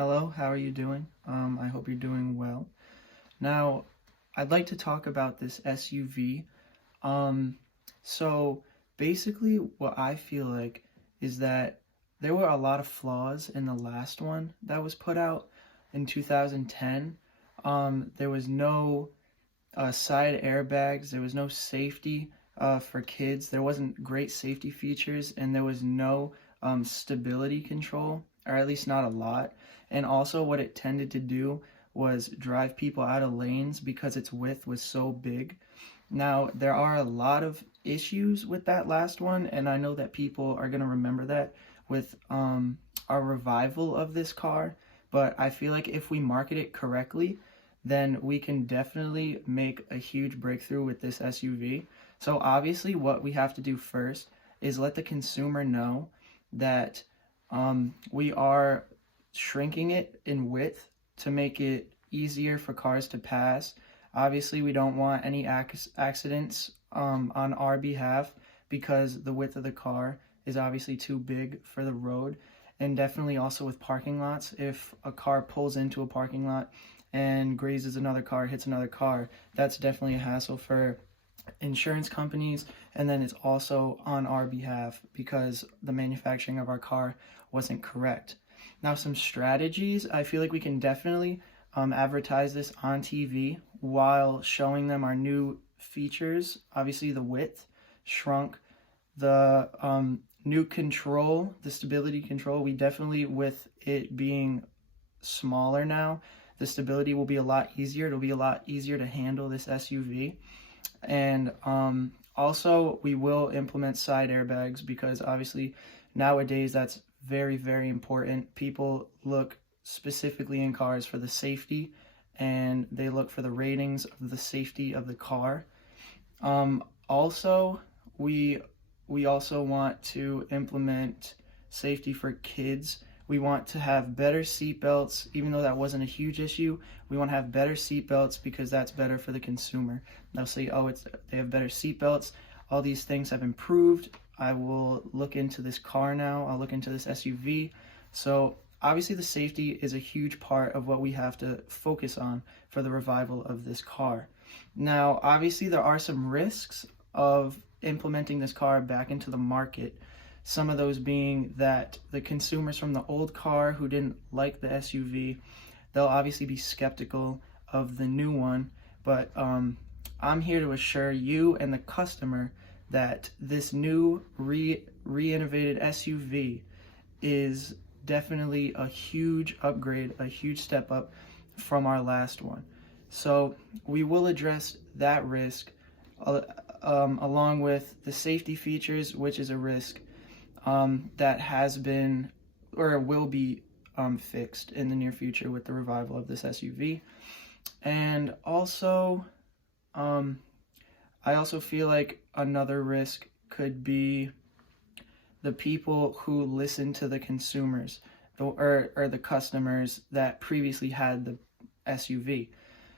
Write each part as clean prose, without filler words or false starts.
Hello, how are you doing? I hope you're doing well. Now, I'd like to talk about this SUV. Um, so basically what I feel like is that there were a lot of flaws in the last one that was put out in 2010. There was no side airbags, there was no safety for kids, there wasn't great safety features, and there was no stability control, or at least not a lot. And also, what it tended to do was drive people out of lanes because its width was so big. Now, there are a lot of issues with that last one, and I know that people are going to remember that with our revival of this car. But I feel like if we market it correctly, then we can definitely make a huge breakthrough with this SUV. So obviously what we have to do first is let the consumer know that we are shrinking it in width to make it easier for cars to pass. Obviously we don't want any accidents on our behalf because the width of the car is obviously too big for the road. And definitely also with parking lots, if a car pulls into a parking lot and grazes another car, hits another car, that's definitely a hassle for insurance companies, and then it's also on our behalf because the manufacturing of our car wasn't correct. Now, some strategies, I feel like we can definitely advertise this on TV while showing them our new features. Obviously, the width shrunk, the new control, the stability control, we definitely, with it being smaller now, the stability will be a lot easier. It'll be a lot easier to handle this SUV. And also, we will implement side airbags because obviously nowadays that's very, very important. People look specifically in cars for the safety, and they look for the ratings of the safety of the car. Also, we also want to implement safety for kids. We want to have better seatbelts, even though that wasn't a huge issue. We want to have better seatbelts because that's better for the consumer. They'll say, oh, they have better seatbelts. All these things have improved. I will look into this car now. I'll look into this SUV. So obviously the safety is a huge part of what we have to focus on for the revival of this car. Now, obviously there are some risks of implementing this car back into the market. Some of those being that the consumers from the old car who didn't like the SUV, they'll obviously be skeptical of the new one. But I'm here to assure you and the customer that this new re-innovated SUV is definitely a huge upgrade, a huge step up from our last one. So we will address that risk along with the safety features, which is a risk that has been or will be fixed in the near future with the revival of this SUV. And also, I also feel like another risk could be the people who listen to the consumers or the customers that previously had the SUV.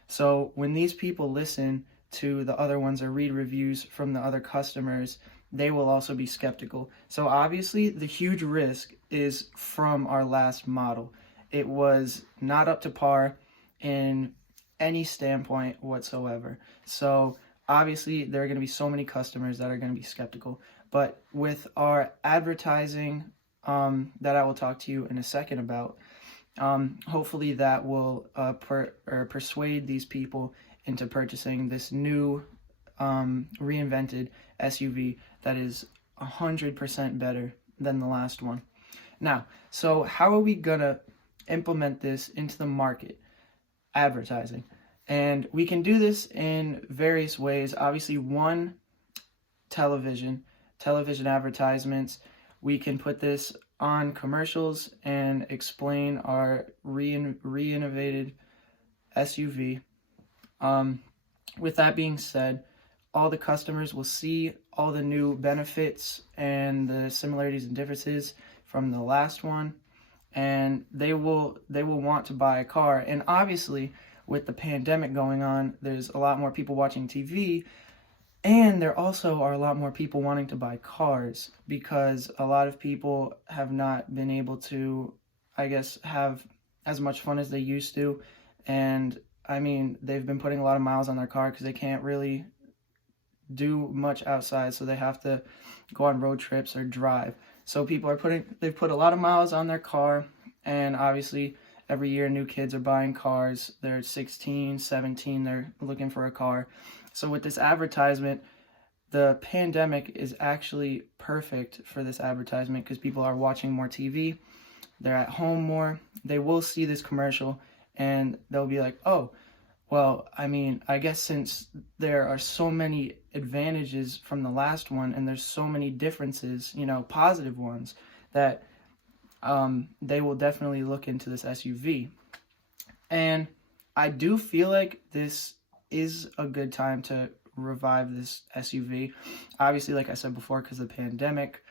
So when these people listen to the other ones or read reviews from the other customers, they will also be skeptical. So obviously the huge risk is from our last model. It was not up to par in any standpoint whatsoever. So obviously there are going to be so many customers that are going to be skeptical. But with our advertising that I will talk to you in a second about, hopefully that will persuade these people into purchasing this new reinvented SUV that is 100% better than the last one. Now, so how are we gonna implement this into the market? Advertising. And we can do this in various ways. Obviously, one, television advertisements. We can put this on commercials and explain our re-innovated SUV. With that being said, all the customers will see all the new benefits and the similarities and differences from the last one, and they will want to buy a car. And obviously, with the pandemic going on, there's a lot more people watching TV, and there also are a lot more people wanting to buy cars because a lot of people have not been able to, I guess, have as much fun as they used to. And I mean, they've been putting a lot of miles on their car because they can't really do much outside, so they have to go on road trips or drive. So they've put a lot of miles on their car, and obviously every year new kids are buying cars. They're 16, 17, they're looking for a car. So with this advertisement, the pandemic is actually perfect for this advertisement because people are watching more TV, they're at home more, they will see this commercial and they'll be like, oh, well, I mean, I guess since there are so many advantages from the last one and there's so many differences, positive ones, that they will definitely look into this SUV. And I do feel like this is a good time to revive this SUV. Obviously, like I said before, because of the pandemic,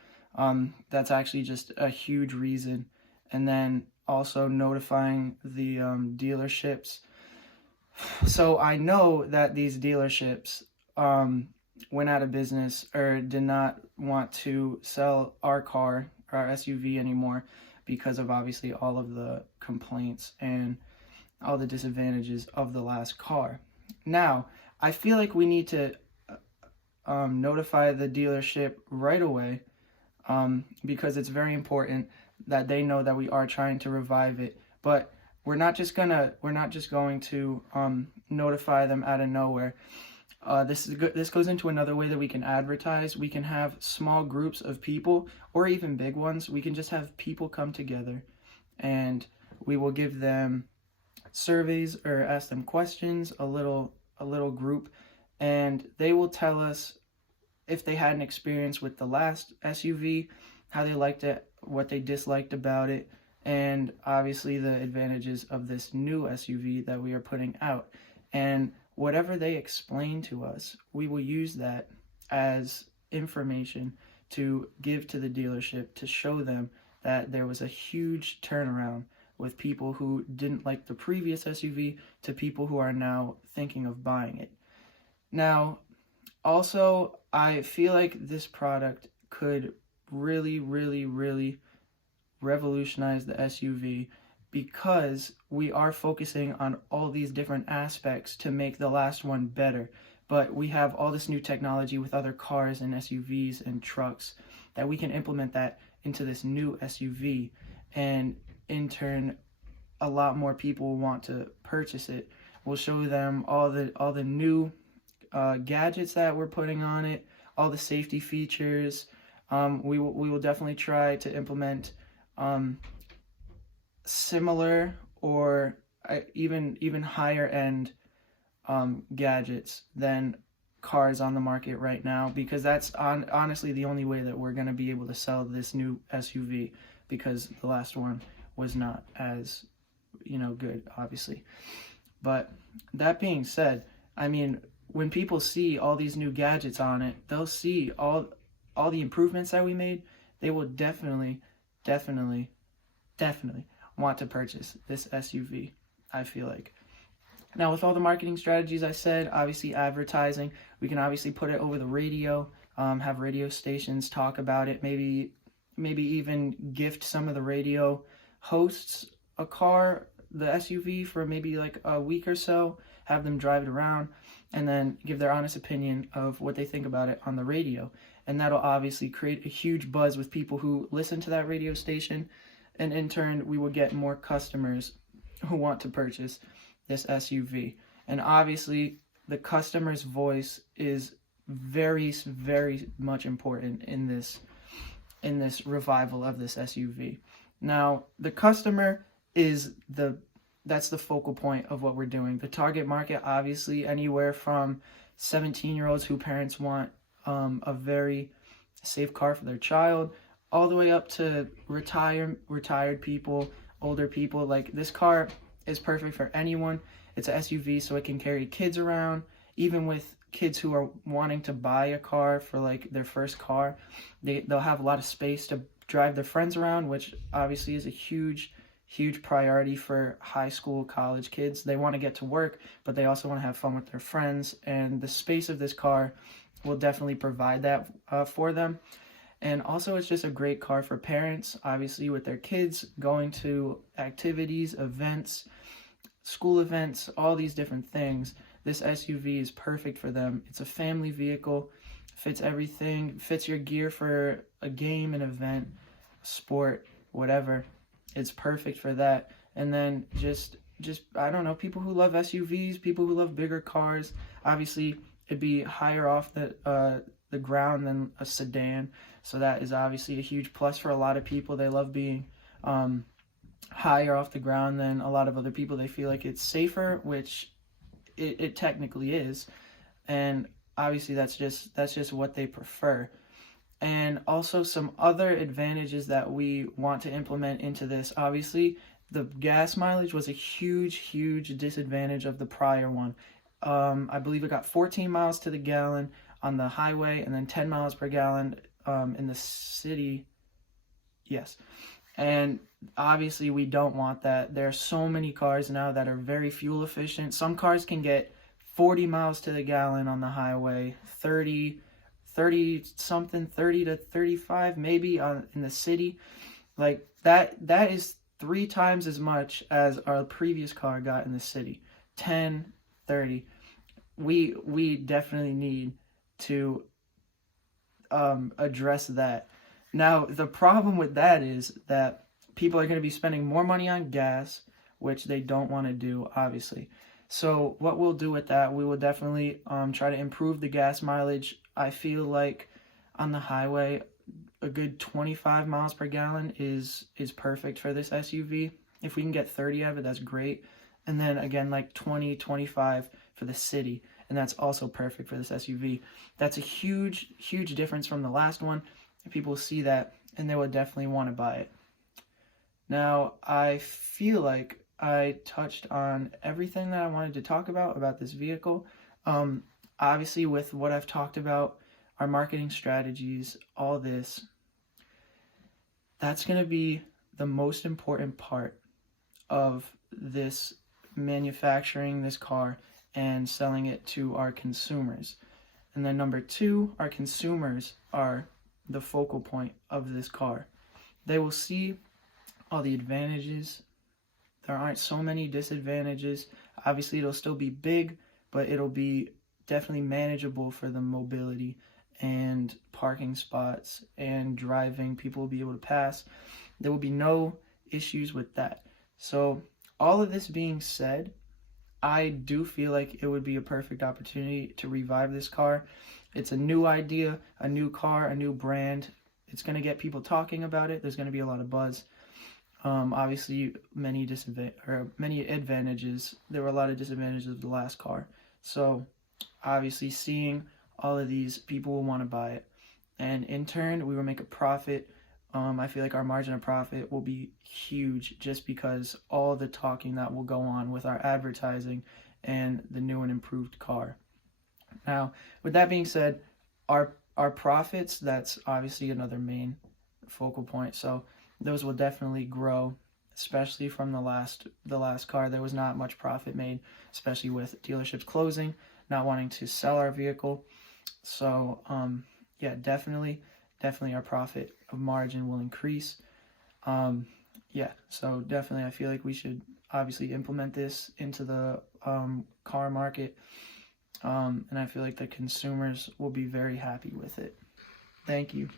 that's actually just a huge reason. And then also notifying the dealerships. So I know that these dealerships went out of business or did not want to sell our car, our SUV anymore, because of obviously all of the complaints and all the disadvantages of the last car. Now, I feel like we need to notify the dealership right away, because it's very important that they know that we are trying to revive it. But we're not just going to notify them out of nowhere. This goes into another way that we can advertise. We can have small groups of people, or even big ones. We can just have people come together, and we will give them surveys or ask them questions, a little group, and they will tell us if they had an experience with the last SUV, how they liked it, what they disliked about it, and obviously the advantages of this new SUV that we are putting out. And whatever they explain to us, we will use that as information to give to the dealership to show them that there was a huge turnaround with people who didn't like the previous SUV to people who are now thinking of buying it. Now, also, I feel like this product could really, really, really revolutionize the SUV, because we are focusing on all these different aspects to make the last one better. But we have all this new technology with other cars and SUVs and trucks that we can implement that into this new SUV, and in turn, a lot more people will want to purchase it. We'll show them all the new gadgets that we're putting on it, all the safety features. We will definitely try to implement similar or even higher end gadgets than cars on the market right now, because that's honestly the only way that we're going to be able to sell this new SUV, because the last one was not as good, obviously. But that being said, I mean, when people see all these new gadgets on it, they'll see all the improvements that we made. They will definitely want to purchase this SUV, I feel like. Now, with all the marketing strategies I said, obviously advertising, we can obviously put it over the radio, have radio stations talk about it, maybe even gift some of the radio hosts a car, the SUV, for maybe like a week or so, have them drive it around, and then give their honest opinion of what they think about it on the radio. And that'll obviously create a huge buzz with people who listen to that radio station, and in turn, we will get more customers who want to purchase this SUV. And obviously, the customer's voice is very, very much important in this revival of this SUV. Now, the customer is that's the focal point of what we're doing. The target market, obviously, anywhere from 17-year-olds who parents want a very safe car for their child, all the way up to retired people, older people. Like, this car is perfect for anyone. It's an SUV, so it can carry kids around. Even with kids who are wanting to buy a car for like their first car, they'll have a lot of space to drive their friends around, which obviously is a huge priority for high school, college kids. They want to get to work, but they also want to have fun with their friends, and the space of this car will definitely provide that for them. And also it's just a great car for parents, obviously with their kids going to activities, events, school events, all these different things. This SUV is perfect for them. It's a family vehicle, fits everything, fits your gear for a game, an event, sport, whatever. It's perfect for that. And then just I don't know, people who love SUVs, people who love bigger cars, obviously it'd be higher off the ground than a sedan. So that is obviously a huge plus for a lot of people. They love being higher off the ground than a lot of other people. They feel like it's safer, which it technically is. And obviously that's just what they prefer. And also some other advantages that we want to implement into this. Obviously, the gas mileage was a huge disadvantage of the prior one. I believe it got 14 miles to the gallon on the highway and then 10 miles per gallon in the city. Yes. And obviously we don't want that. There are so many cars now that are very fuel efficient. Some cars can get 40 miles to the gallon on the highway, 30 something, 30 to 35 maybe in the city. Like that is 3 times as much as our previous car got in the city. 10, 30. We definitely need to address that. Now, the problem with that is that people are going to be spending more money on gas, which they don't want to do, obviously. So what we'll do with that, we will definitely try to improve the gas mileage. I feel like on the highway, a good 25 miles per gallon is perfect for this SUV. If we can get 30 out of it, that's great. And then again, like 20, 25 for the city. And that's also perfect for this SUV. That's a huge difference from the last one. People see that and they will definitely want to buy it. Now, I feel like I touched on everything that I wanted to talk about this vehicle. Obviously, with what I've talked about, our marketing strategies, all this, that's going to be the most important part of this manufacturing this car and selling it to our consumers. And then number 2, our consumers are the focal point of this car. They will see all the advantages. There aren't so many disadvantages. Obviously, it'll still be big, but it'll be definitely manageable for the mobility and parking spots and driving. People will be able to pass. There will be no issues with that. So all of this being said, I do feel like it would be a perfect opportunity to revive this car. It's a new idea, a new car, a new brand. It's going to get people talking about it. There's going to be a lot of buzz. Obviously, many advantages. There were a lot of disadvantages of the last car. So, obviously, seeing all of these, people will want to buy it. And in turn, we will make a profit. I feel like our margin of profit will be huge just because all the talking that will go on with our advertising and the new and improved car. Now, with that being said, our profits, that's obviously another main focal point. So those will definitely grow, especially from the last car. There was not much profit made, especially with dealerships closing, not wanting to sell our vehicle. So yeah, definitely our profit of margin will increase. Yeah, so definitely I feel like we should obviously implement this into the car market. And I feel like the consumers will be very happy with it. Thank you.